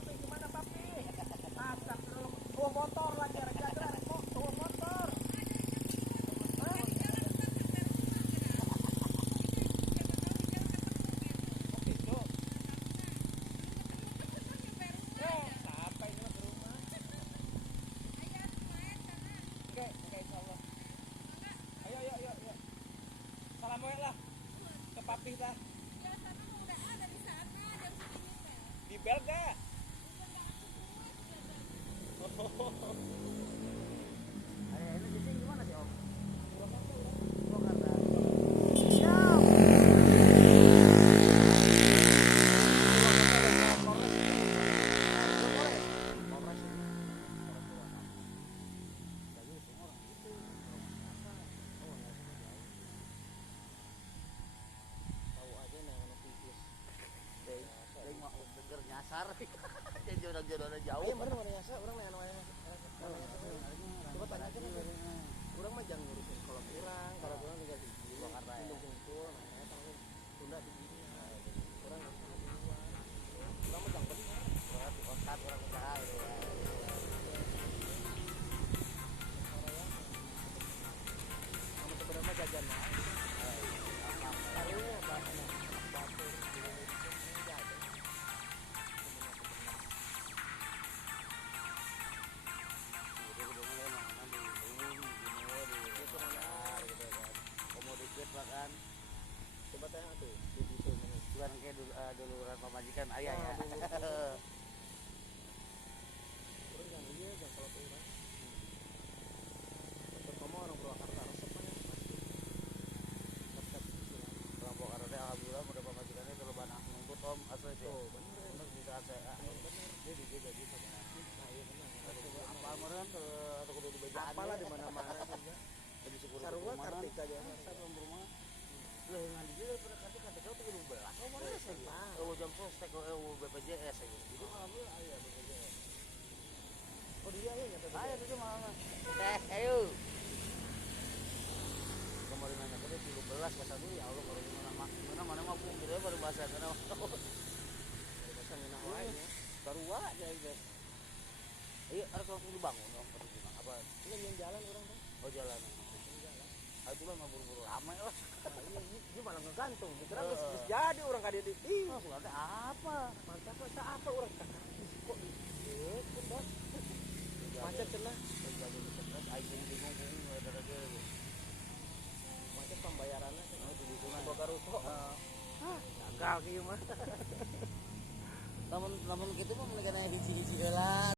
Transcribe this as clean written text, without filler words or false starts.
papi gimana papi? Masak dulu. Tuh motor lagi jaga kok tuh motor. Sampai ke rumah. Oke, insyaallah. Ayo. Salam lah ke papi dah. Di bel gak? Ini jadi gimana sih Om? Nyasar jadi jodoh-jodoh jauh. Ayo mana nyasar orang namanya. Coba tanya aja orang mah jangan ngurusin kalau kurang, kalau kurang tinggal di Jakarta ya. Kumpul, nah tahu tunda di sini. Orang mah jangan pergi. Orang di kota orang usaha itu ya. Sama sebenarnya jajan mah. Taruhnya bahasanya batu. Bahkan Coba tanya tuh di situ bukan kayak duluran pemajikan ayah ya. Orang yang iya jangan kalau kurang. Untuk kamu orang Purwakarta resep mana? Resep Kelompok karena alhamdulillah udah pemajikannya kalau banyak nuntut Om asli sih. tuh bener. Bisa saya Bener. Jadi juga gitu kan. Nah, iya benar. apa kemarin atau kudu dibejaan. Apalah di mana-mana juga. Jadi syukur Sarua Kartika aja. satu rumah. Lah yang di dia pada Kartika tuh 12. Oh mana sih? Oh jam sostek BPJS aja. Itu alhamdulillah ayah BPJS. Oh dia ya nyata. Ayo itu malah. Ayo. Kemarin nanya tadi 12 kata dia ya Allah kalau mana mah pun kira baru bahasa karena Bahasa ngenah lainnya. Sarua aja guys. Iya, harus langsung dibangun dong. Apa? Ini yang jalan orang tuh. Oh jalan. Itu lah buru-buru ramai lah. Nah, ini malah ngegantung. Dikira geus jadi orang kade di. Ih, Langsung ada apa? mantap masa apa orang kakak. Kok gitu, Bos? Macet cenah. Jadi stres aing bingung ada Macet pembayarannya. Oh, di situ mah. Boga ruko. Gagal kieu mah. Lamun kitu mah mulai kana hiji-hiji heula.